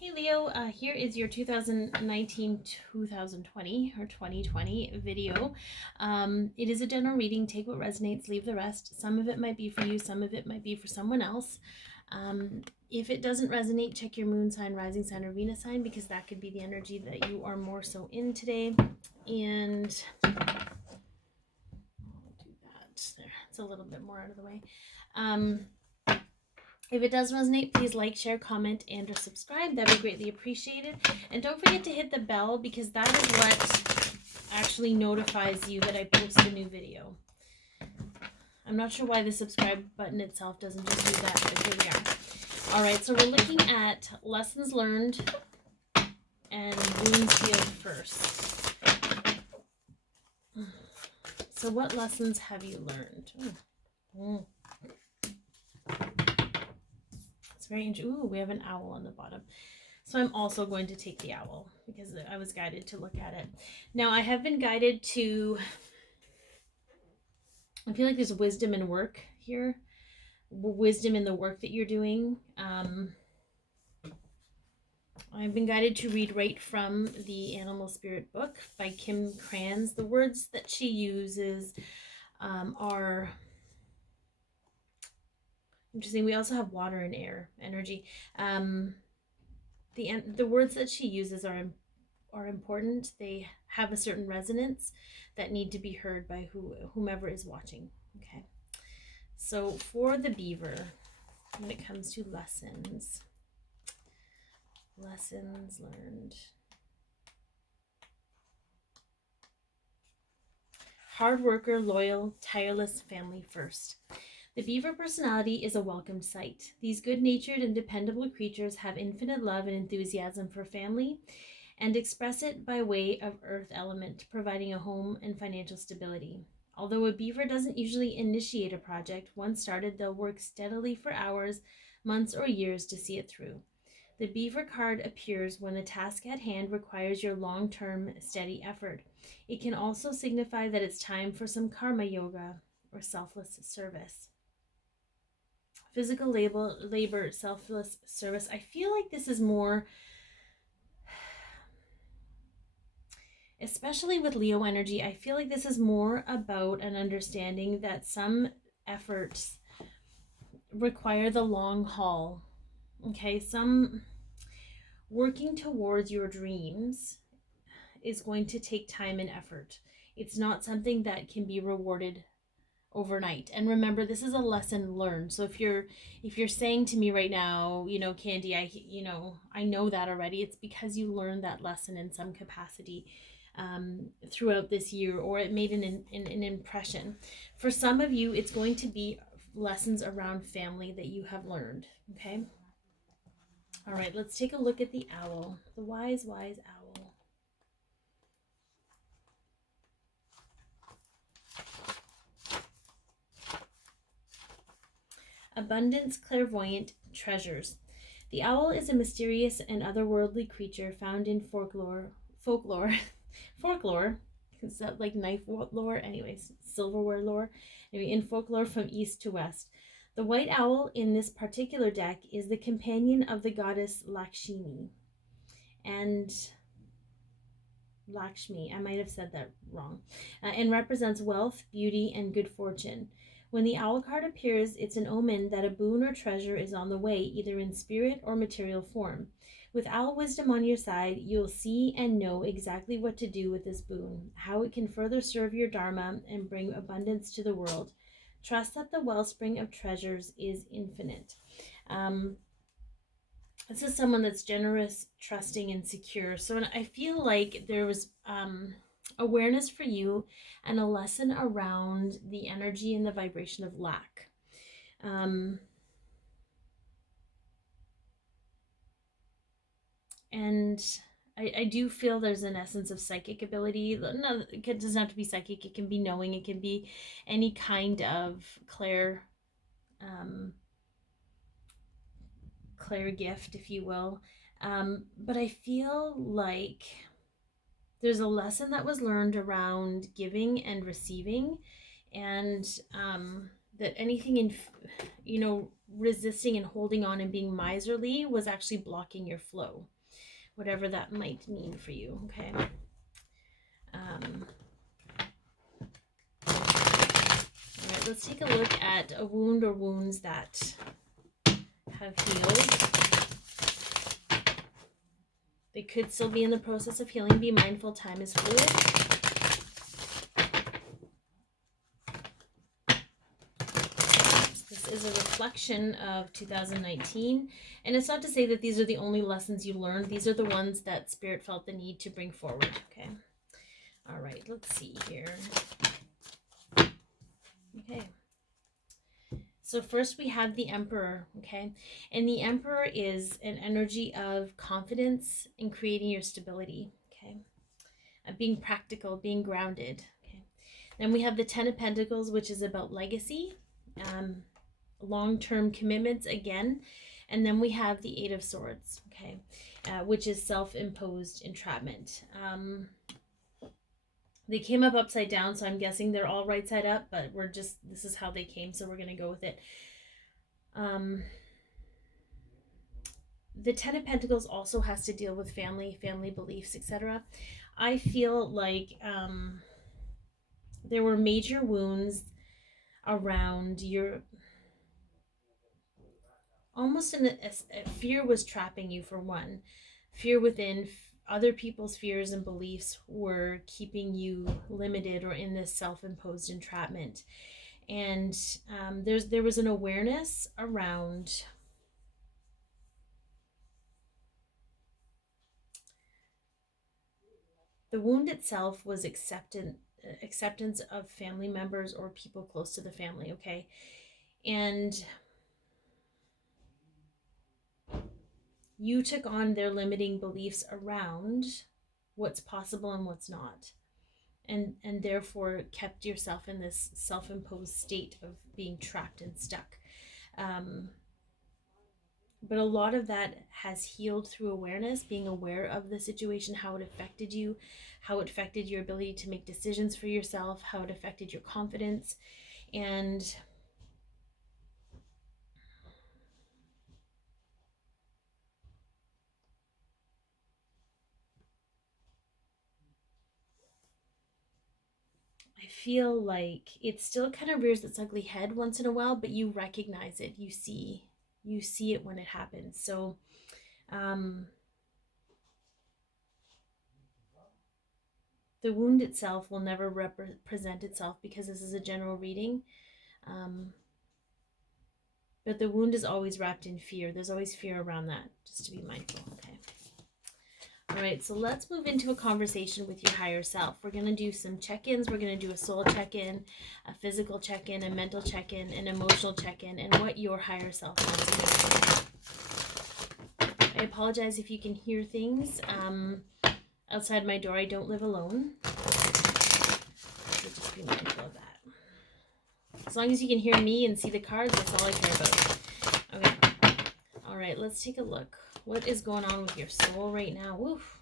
Hey Leo, here is your 2019-2020 or 2020 video. It is a general reading. Take what resonates, leave the rest. Some of it might be for you, some of it might be for someone else. If it doesn't resonate, check your moon sign, rising sign, or Venus sign, because that could be the energy that you are more so in today. And I'll do that there. It's a little bit more out of the way. If it does resonate, please like, share, comment, and or subscribe. That would be greatly appreciated. And don't forget to hit the bell, because that is what actually notifies you that I post a new video. I'm not sure why the subscribe button itself doesn't just do that, but here we are. All right, so we're looking at lessons learned and wounds healed first. So what lessons have you learned? Very interesting. Ooh, we have an owl on the bottom. So I'm also going to take the owl because I was guided to look at it. Now I have been guided to, I feel like there's wisdom in work here. Wisdom in the work that you're doing. I've been guided to read right from the Animal Spirit book by Kim Kranz. The words that she uses are interesting. We also have water and air energy. The words that she uses are important. They have a certain resonance that need to be heard by whomever is watching. Okay. So for the beaver, when it comes to lessons learned. Hard worker, loyal, tireless, family first. The beaver personality is a welcomed sight. These good-natured and dependable creatures have infinite love and enthusiasm for family and express it by way of earth element, providing a home and financial stability. Although a beaver doesn't usually initiate a project, once started, they'll work steadily for hours, months, or years to see it through. The beaver card appears when the task at hand requires your long-term, steady effort. It can also signify that it's time for some karma yoga or selfless service. Physical labor, selfless service. I feel like this is more, especially with Leo energy, I feel like this is more about an understanding that some efforts require the long haul. Okay, some working towards your dreams is going to take time and effort. It's not something that can be rewarded overnight. And remember, this is a lesson learned. So if you're saying to me right now, Candi, I know that already, it's because you learned that lesson in some capacity throughout this year, or it made an impression. For some of you, it's going to be lessons around family that you have learned. Okay. All right, let's take a look at the owl, the wise owl. Abundance, clairvoyant, treasures. The owl is a mysterious and otherworldly creature found in folklore. Is that like knife lore? Anyways, silverware lore. Anyway, in folklore from east to west. The white owl in this particular deck is the companion of the goddess Lakshmi. And Lakshmi, I might have said that wrong, and represents wealth, beauty, and good fortune. When the owl card appears, it's an omen that a boon or treasure is on the way, either in spirit or material form. With owl wisdom on your side, you'll see and know exactly what to do with this boon, how it can further serve your dharma and bring abundance to the world. Trust that the wellspring of treasures is infinite. This is someone that's generous, trusting, and secure. So I feel like there was awareness for you and a lesson around the energy and the vibration of lack. And I do feel there's an essence of psychic ability. No, it doesn't have to be psychic. It can be knowing. It can be any kind of clair gift, if you will. But I feel like there's a lesson that was learned around giving and receiving, and that anything in, resisting and holding on and being miserly was actually blocking your flow, whatever that might mean for you. Okay. All right, let's take a look at a wound or wounds that have healed. They could still be in the process of healing. Be mindful, time is fluid. This is a reflection of 2019. And it's not to say that these are the only lessons you learned. These are the ones that Spirit felt the need to bring forward. Okay. All right, let's see here. Okay. So first we have the Emperor, okay? And the Emperor is an energy of confidence in creating your stability, okay? Being practical, being grounded, okay? Then we have the Ten of Pentacles, which is about legacy, long-term commitments again. And then we have the Eight of Swords, okay? Which is self-imposed entrapment. They came up upside down, so I'm guessing they're all right side up, but this is how they came, so we're going to go with it. The Ten of Pentacles also has to deal with family beliefs, etc. I feel like there were major wounds around your, almost a fear was trapping you for one. Fear within, other people's fears and beliefs were keeping you limited or in this self-imposed entrapment. And there was an awareness around the wound itself was acceptance of family members or people close to the family, okay? And you took on their limiting beliefs around what's possible and what's not. And therefore kept yourself in this self-imposed state of being trapped and stuck. But a lot of that has healed through awareness, being aware of the situation, how it affected you, how it affected your ability to make decisions for yourself, how it affected your confidence. And I feel like it still kind of rears its ugly head once in a while, but you recognize it. You see it when it happens. So the wound itself will never represent itself because this is a general reading. But the wound is always wrapped in fear. There's always fear around that, just to be mindful. Okay. All right, so let's move into a conversation with your higher self. We're going to do some check-ins. We're going to do a soul check-in, a physical check-in, a mental check-in, an emotional check-in, and what your higher self wants to know. I apologize if you can hear things outside my door. I don't live alone. So just be mindful of that. As long as you can hear me and see the cards, that's all I care about. Okay. All right, let's take a look. What is going on with your soul right now? Woof.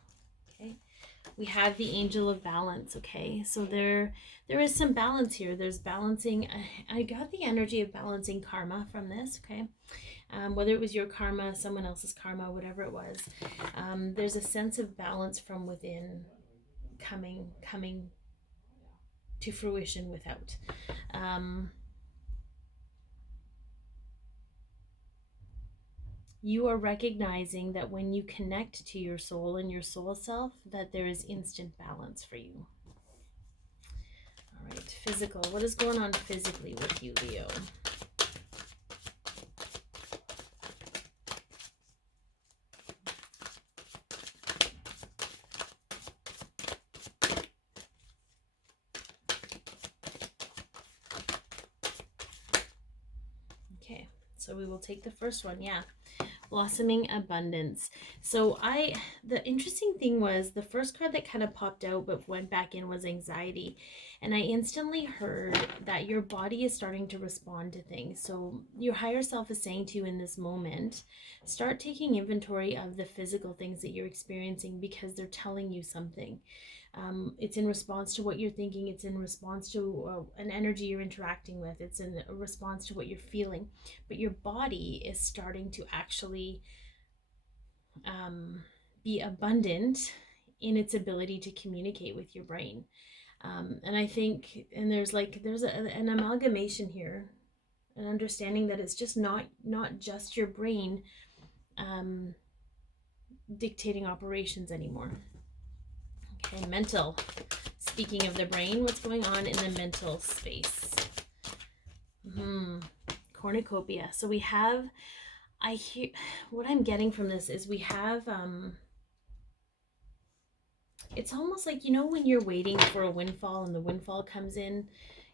Okay. We have the Angel of Balance. Okay. So there is some balance here. There's balancing. I got the energy of balancing karma from this. Okay. Whether it was your karma, someone else's karma, whatever it was, there's a sense of balance from within coming to fruition without. You are recognizing that when you connect to your soul and your soul self, that there is instant balance for you. All right, physical. What is going on physically with you, Leo? Okay, so we will take the first one. Yeah. Blossoming abundance. So the interesting thing was the first card that kind of popped out but went back in was anxiety. And I instantly heard that your body is starting to respond to things. So your higher self is saying to you in this moment, start taking inventory of the physical things that you're experiencing because they're telling you something. It's in response to what you're thinking. It's in response to an energy you're interacting with. It's in response to what you're feeling. But your body is starting to actually be abundant in its ability to communicate with your brain. And I think, and there's an amalgamation here, an understanding that it's just not just your brain dictating operations anymore. Okay, mental. Speaking of the brain, what's going on in the mental space? Cornucopia. So we have, what I'm getting from this is we have, it's almost like, when you're waiting for a windfall and the windfall comes in,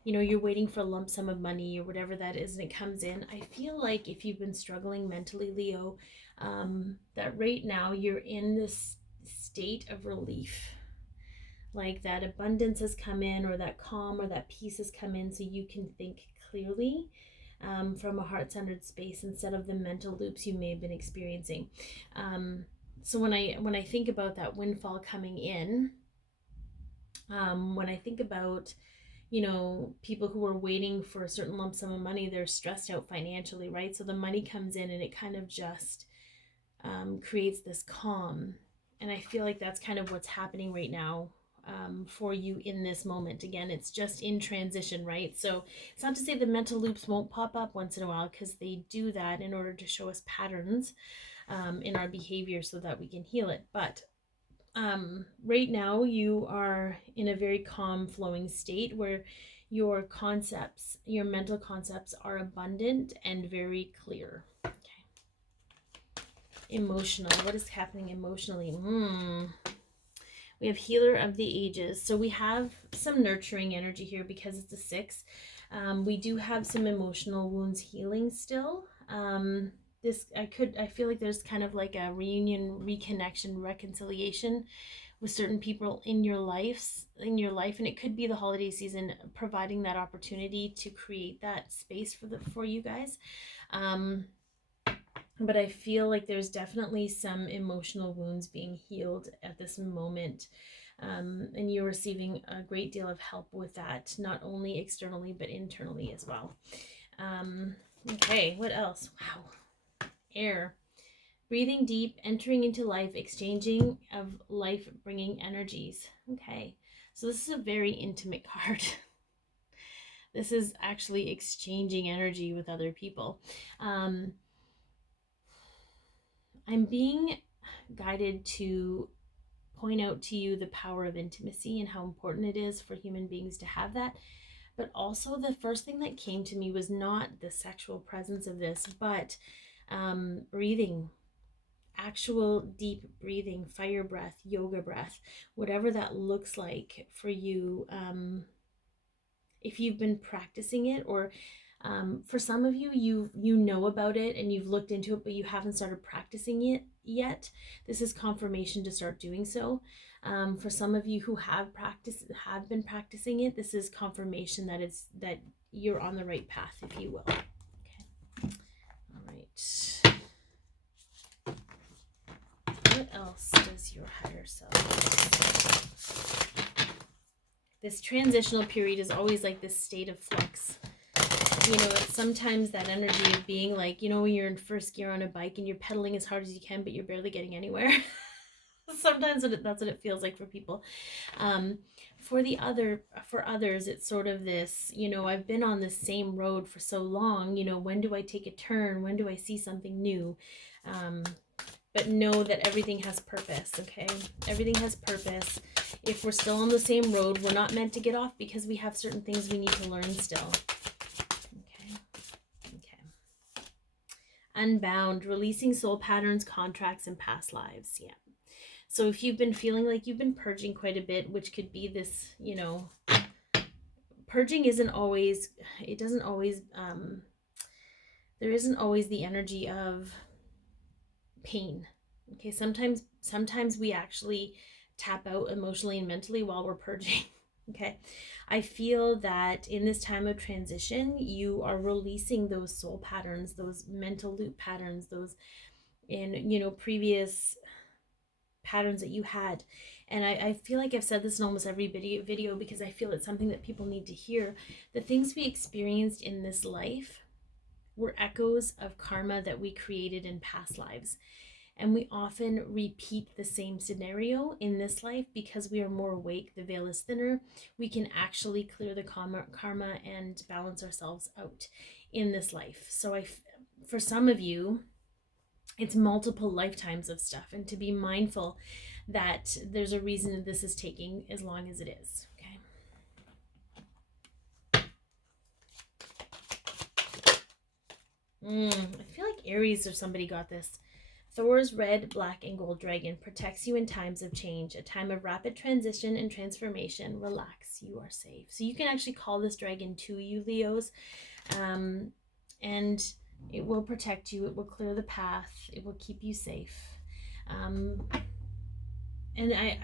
you're waiting for a lump sum of money or whatever that is, and it comes in. I feel like if you've been struggling mentally, Leo, that right now you're in this state of relief. Like that abundance has come in, or that calm or that peace has come in, so you can think clearly from a heart-centered space instead of the mental loops you may have been experiencing. So when I think about that windfall coming in, when I think about people who are waiting for a certain lump sum of money, they're stressed out financially, right? So the money comes in and it kind of just creates this calm. And I feel like that's kind of what's happening right now for you in this moment. Again, it's just in transition, right? So it's not to say the mental loops won't pop up once in a while, because they do that in order to show us patterns in our behavior so that we can heal it. But right now you are in a very calm flowing state where your mental concepts are abundant and very clear. Okay. Emotional. What is happening emotionally? We have healer of the ages. So we have some nurturing energy here because it's a 6. We do have some emotional wounds healing still. I feel like there's kind of like a reunion, reconnection, reconciliation with certain people in your life, and it could be the holiday season providing that opportunity to create that space for you guys. But I feel like there's definitely some emotional wounds being healed at this moment. And you're receiving a great deal of help with that, not only externally, but internally as well. Okay, what else? Wow. Air. Breathing deep, entering into life, exchanging of life-bringing energies. Okay, so this is a very intimate card. This is actually exchanging energy with other people. I'm being guided to point out to you the power of intimacy and how important it is for human beings to have that. But also the first thing that came to me was not the sexual presence of this, but breathing, actual deep breathing, fire breath, yoga breath, whatever that looks like for you. If you've been practicing it, or for some of you, you know about it and you've looked into it, but you haven't started practicing it yet. This is confirmation to start doing so. For some of you who have been practicing it, this is confirmation that you're on the right path, if you will. Okay. All right. What else does your higher self? This transitional period is always like this state of flux. It's sometimes that energy of being like, when you're in first gear on a bike and you're pedaling as hard as you can, but you're barely getting anywhere. Sometimes that's what it feels like for people. For others, it's sort of this, I've been on this same road for so long, when do I take a turn? When do I see something new? But know that everything has purpose, okay? Everything has purpose. If we're still on the same road, we're not meant to get off because we have certain things we need to learn still. Okay. Unbound, releasing soul patterns, contracts, and past lives. Yeah. So if you've been feeling like you've been purging quite a bit, which could be this, purging there isn't always the energy of pain. Okay, sometimes we actually tap out emotionally and mentally while we're purging. Okay, I feel that in this time of transition, you are releasing those soul patterns, those mental loop patterns, those in previous patterns that you had, And I feel like I've said this in almost every video because I feel it's something that people need to hear. The things we experienced in this life were echoes of karma that we created in past lives. And we often repeat the same scenario in this life because we are more awake, the veil is thinner. We can actually clear the karma and balance ourselves out in this life. So for some of you, it's multiple lifetimes of stuff, and to be mindful that there's a reason this is taking as long as it is. Okay. I feel like Aries or somebody got this. Thor's red, black, and gold dragon protects you in times of change, a time of rapid transition and transformation. Relax, you are safe. So you can actually call this dragon to you, Leos, and it will protect you. It will clear the path. It will keep you safe. And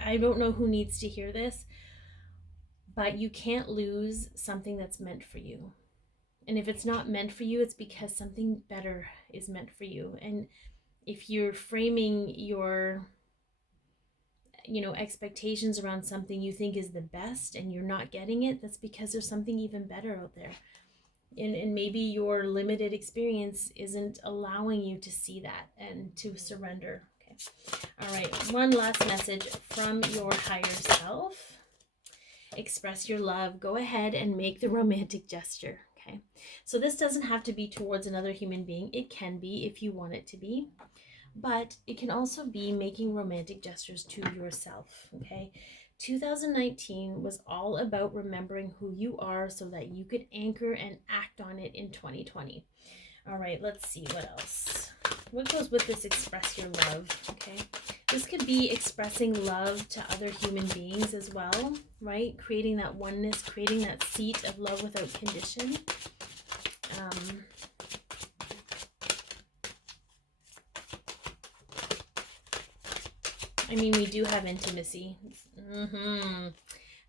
I don't know who needs to hear this, but you can't lose something that's meant for you. And if it's not meant for you, it's because something better is meant for you. And if you're framing your expectations around something you think is the best and you're not getting it, that's because there's something even better out there. And maybe your limited experience isn't allowing you to see that and to surrender. Okay. All right. One last message from your higher self. Express your love. Go ahead and make the romantic gesture. Okay. So this doesn't have to be towards another human being. It can be if you want it to be. But it can also be making romantic gestures to yourself. Okay. 2019 was all about remembering who you are so that you could anchor and act on it in 2020. All right, let's see what else. What goes with this express your love, okay? This could be expressing love to other human beings as well, right? Creating that oneness, creating that seat of love without condition. I mean, we do have intimacy.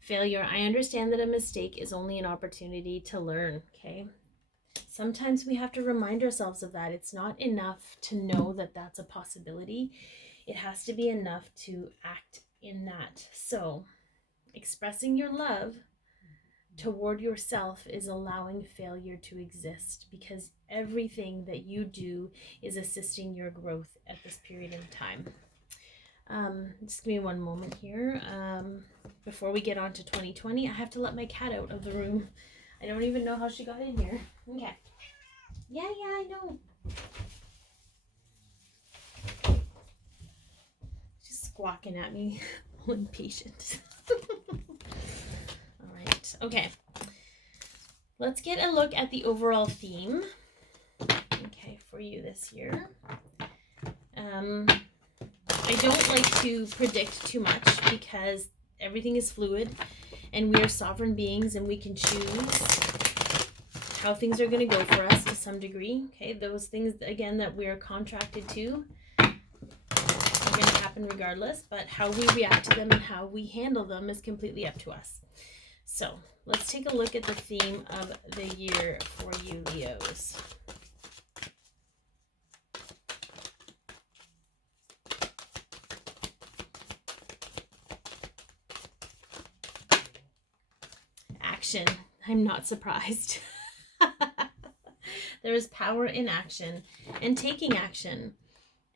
Failure. I understand that a mistake is only an opportunity to learn, okay? Sometimes we have to remind ourselves of that. It's not enough to know that that's a possibility. It has to be enough to act in that. So, expressing your love toward yourself is allowing failure to exist, because everything that you do is assisting your growth at this period in time. Just give me one moment here. Before we get on to 2020, I have to let my cat out of the room. I don't even know how she got in here. Okay. Yeah, I know. She's squawking at me. I'm impatient. All right. Okay. Let's get a look at the overall theme. Okay, for you this year. I don't like to predict too much because everything is fluid and we are sovereign beings and we can choose how things are going to go for us to some degree. Okay, those things, again, that we are contracted to are going to happen regardless, but how we react to them and how we handle them is completely up to us. So let's take a look at the theme of the year for you, Leos. Action. I'm not surprised. There is power in action and taking action,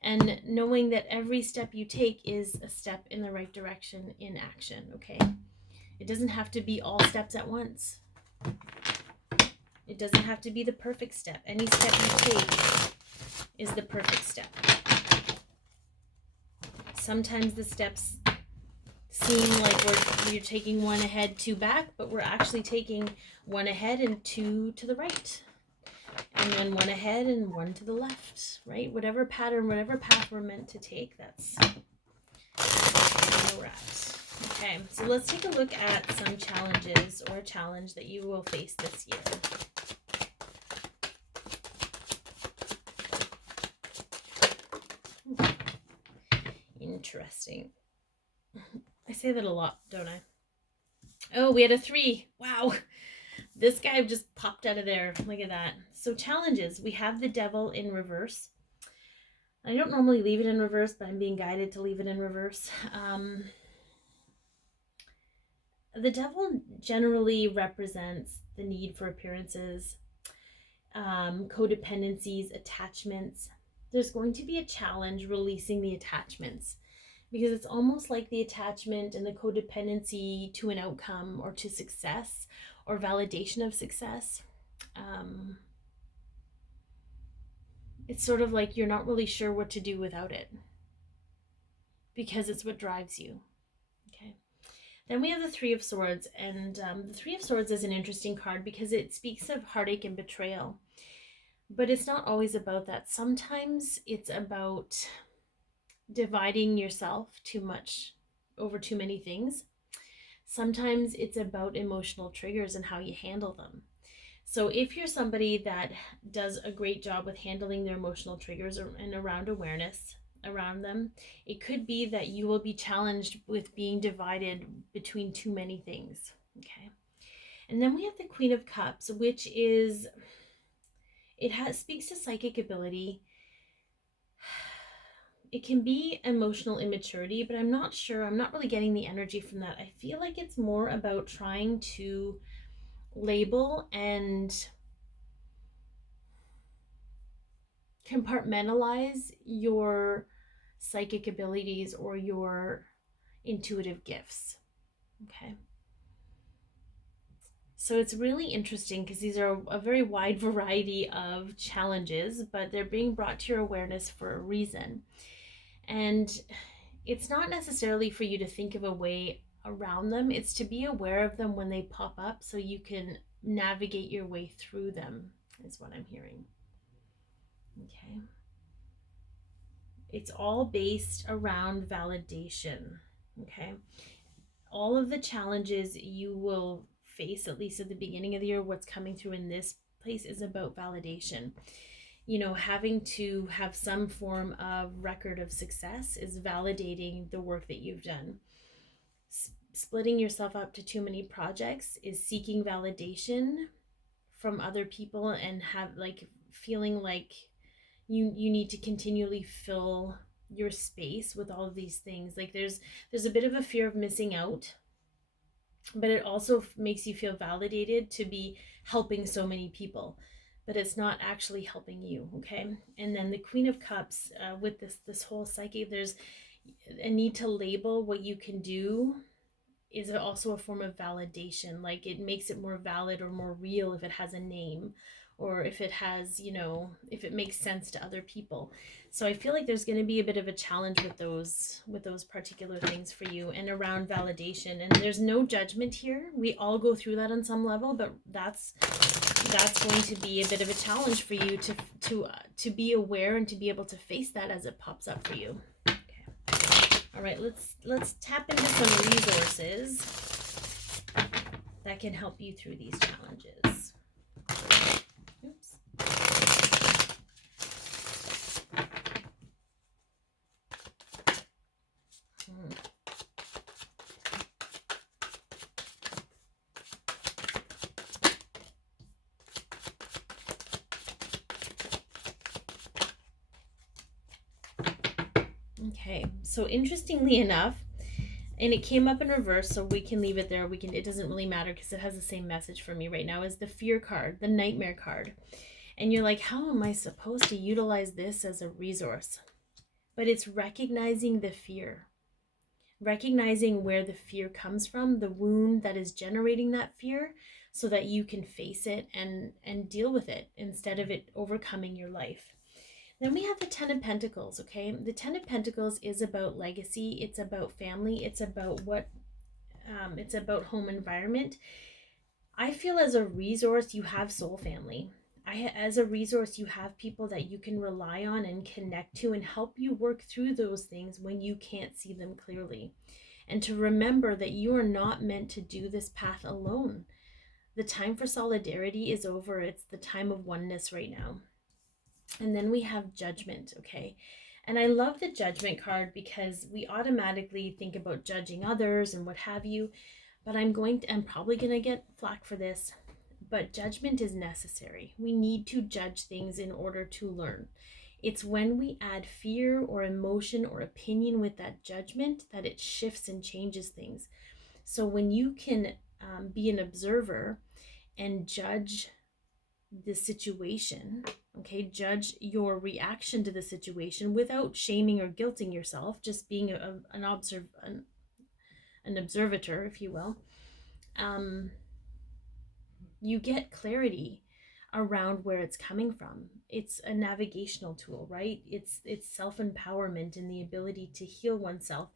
and knowing that every step you take is a step in the right direction in action, okay? It doesn't have to be all steps at once. It doesn't have to be the perfect step. Any step you take is the perfect step. Sometimes the steps seem like we're taking one ahead, two back, but we're actually taking one ahead and two to the right. And then one ahead and one to the left, right? Whatever pattern, whatever path we're meant to take, that's where we're at. Okay, so let's take a look at some challenges or a challenge that you will face this year. Interesting. I say that a lot, don't I? Oh, we had a 3. Wow. This guy just popped out of there. Look at that. So challenges. We have the devil in reverse. I don't normally leave it in reverse, but I'm being guided to leave it in reverse. The devil generally represents the need for appearances, codependencies, attachments. There's going to be a challenge releasing the attachments because it's almost like the attachment and the codependency to an outcome or to success or validation of success. Um, it's sort of like you're not really sure what to do without it because it's what drives you. Okay. Then we have the Three of Swords, and the Three of Swords is an interesting card because it speaks of heartache and betrayal. But it's not always about that. Sometimes it's about dividing yourself too much over too many things. Sometimes it's about emotional triggers and how you handle them. So if you're somebody that does a great job with handling their emotional triggers and around awareness around them, it could be that you will be challenged with being divided between too many things. Okay. And then we have the Queen of Cups, which is, speaks to psychic ability. It can be emotional immaturity, but I'm not sure. I'm not really getting the energy from that. I feel like it's more about trying to label and compartmentalize your psychic abilities or your intuitive gifts. Okay. So it's really interesting because these are a very wide variety of challenges, but they're being brought to your awareness for a reason. And it's not necessarily for you to think of a way around them. It's to be aware of them when they pop up so you can navigate your way through them, is what I'm hearing. Okay. It's all based around validation. Okay. All of the challenges you will face, at least at the beginning of the year, what's coming through in this place is about validation. You know, having to have some form of record of success is validating the work that you've done. Splitting yourself up to too many projects is seeking validation from other people and have like feeling like you need to continually fill your space with all of these things. Like there's a bit of a fear of missing out, but it also makes you feel validated to be helping so many people, but it's not actually helping you. Okay. And then the Queen of Cups, with this whole psyche, there's a need to label what you can do is also a form of validation. Like it makes it more valid or more real if it has a name, or if it has, if it makes sense to other people. So I feel like there's going to be a bit of a challenge with those particular things for you and around validation. And there's no judgment here. We all go through that on some level, but that's going to be a bit of a challenge for you to be aware and to be able to face that as it pops up for you. All right, let's tap into some resources that can help you through these challenges. Oops. Okay, so interestingly enough, and it came up in reverse, so we can leave it there. It doesn't really matter because it has the same message for me right now, is the fear card, the nightmare card. And you're like, how am I supposed to utilize this as a resource? But it's recognizing the fear, recognizing where the fear comes from, the wound that is generating that fear, so that you can face it and deal with it instead of it overcoming your life. Then we have the Ten of Pentacles, okay? The Ten of Pentacles is about legacy. It's about family. It's about it's about home environment. I feel as a resource, you have soul family. As a resource, you have people that you can rely on and connect to and help you work through those things when you can't see them clearly. And to remember that you are not meant to do this path alone. The time for solidarity is over. It's the time of oneness right now. And then we have Judgment, okay? And I love the Judgment card because we automatically think about judging others and what have you. But I'm probably going to get flack for this, but judgment is necessary. We need to judge things in order to learn. It's when we add fear or emotion or opinion with that judgment that it shifts and changes things. So when you can be an observer and judge the situation, okay, judge your reaction to the situation without shaming or guilting yourself, just being an observator, if you will, you get clarity around where it's coming from. It's a navigational tool, right? It's self-empowerment and the ability to heal oneself.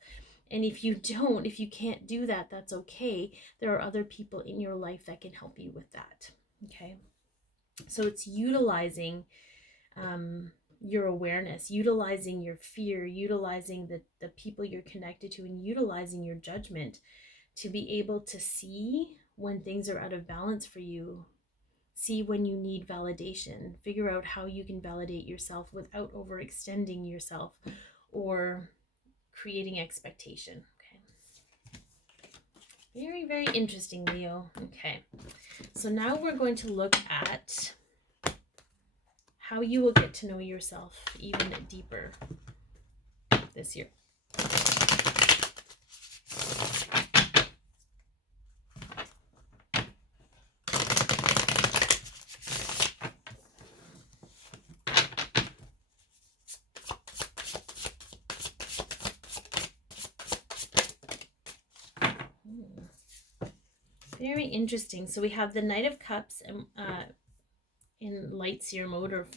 And if you can't do that, that's okay. There are other people in your life that can help you with that. Okay. So it's utilizing your awareness, utilizing your fear, utilizing the people you're connected to, and utilizing your judgment to be able to see when things are out of balance for you, see when you need validation, figure out how you can validate yourself without overextending yourself or creating expectation. Okay. Very, very interesting, Leo. Okay. So now we're going to look at how you will get to know yourself even deeper this year. Very interesting. So we have the Knight of Cups in light seer mode, or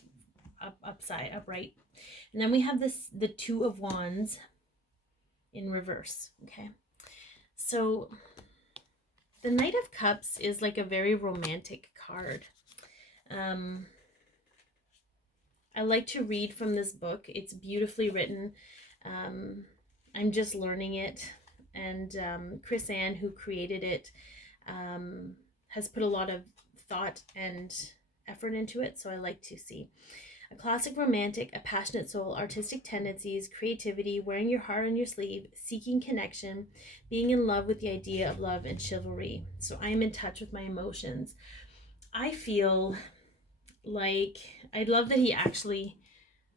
upright. And then we have the Two of Wands in reverse. Okay. So the Knight of Cups is like a very romantic card. I like to read from this book. It's beautifully written. I'm just learning it. And Chris Ann, who created it, has put a lot of thought and effort into it. So I like to see a classic romantic, a passionate soul, artistic tendencies, creativity, wearing your heart on your sleeve, seeking connection, being in love with the idea of love and chivalry. So I am in touch with my emotions. I feel like, I love that he actually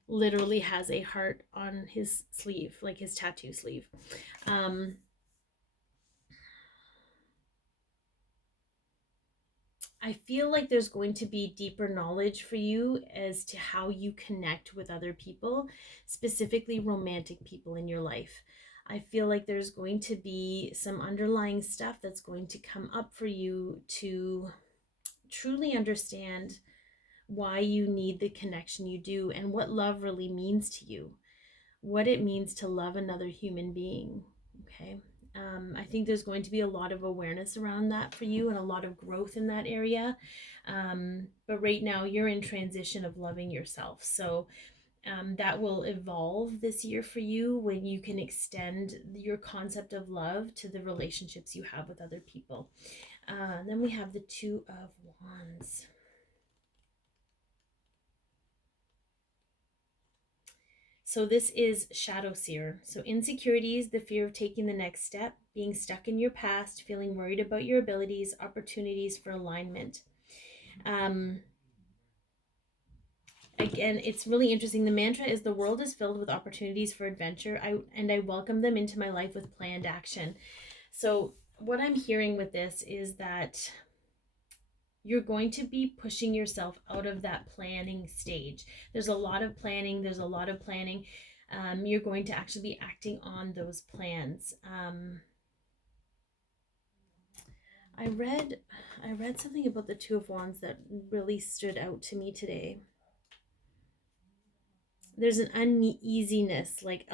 literally has a heart on his sleeve, like his tattoo sleeve. I feel like there's going to be deeper knowledge for you as to how you connect with other people, specifically romantic people in your life. I feel like there's going to be some underlying stuff that's going to come up for you to truly understand why you need the connection you do and what love really means to you, what it means to love another human being. Okay. I think there's going to be a lot of awareness around that for you and a lot of growth in that area. But right now you're in transition of loving yourself. So that will evolve this year for you when you can extend your concept of love to the relationships you have with other people. Then we have the Two of Wands. So this is Shadow Seer. So insecurities, the fear of taking the next step, being stuck in your past, feeling worried about your abilities, opportunities for alignment. Again, it's really interesting. The mantra is, the world is filled with opportunities for adventure, and I welcome them into my life with planned action. So what I'm hearing with this is that you're going to be pushing yourself out of that planning stage. There's a lot of planning. You're going to actually be acting on those plans. I read something about the Two of Wands that really stood out to me today. There's an uneasiness, like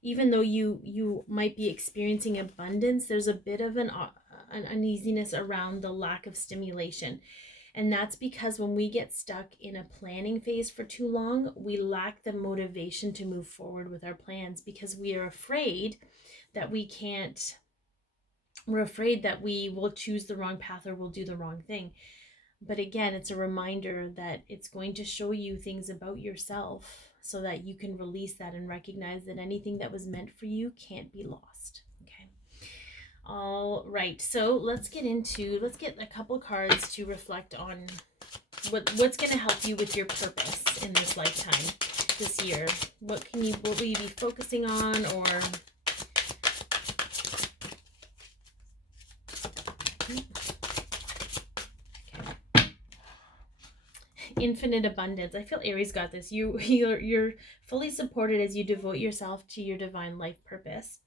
even though you might be experiencing abundance, there's a bit of an uneasiness around the lack of stimulation. And that's because when we get stuck in a planning phase for too long, we lack the motivation to move forward with our plans because we are afraid that we're afraid that we will choose the wrong path or we'll do the wrong thing. But again, it's a reminder that it's going to show you things about yourself so that you can release that and recognize that anything that was meant for you can't be lost. Okay. All right. So let's get a couple cards to reflect on what's going to help you with your purpose in this lifetime, this year. What will you be focusing on, or infinite abundance. I feel Aries got this. You're fully supported as you devote yourself to your divine life purpose.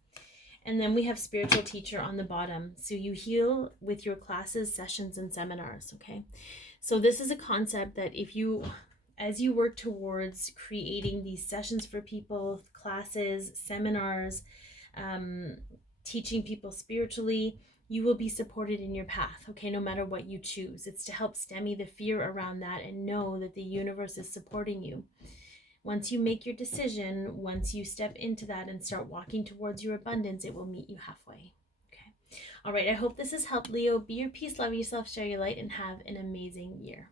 And then we have spiritual teacher on the bottom. So you heal with your classes, sessions, and seminars, okay? So this is a concept that as you work towards creating these sessions for people, classes, seminars, teaching people spiritually, you will be supported in your path, okay, no matter what you choose. It's to help stem the fear around that and know that the universe is supporting you. Once you make your decision, once you step into that and start walking towards your abundance, it will meet you halfway. Okay. All right. I hope this has helped, Leo. Be your peace, love yourself, share your light, and have an amazing year.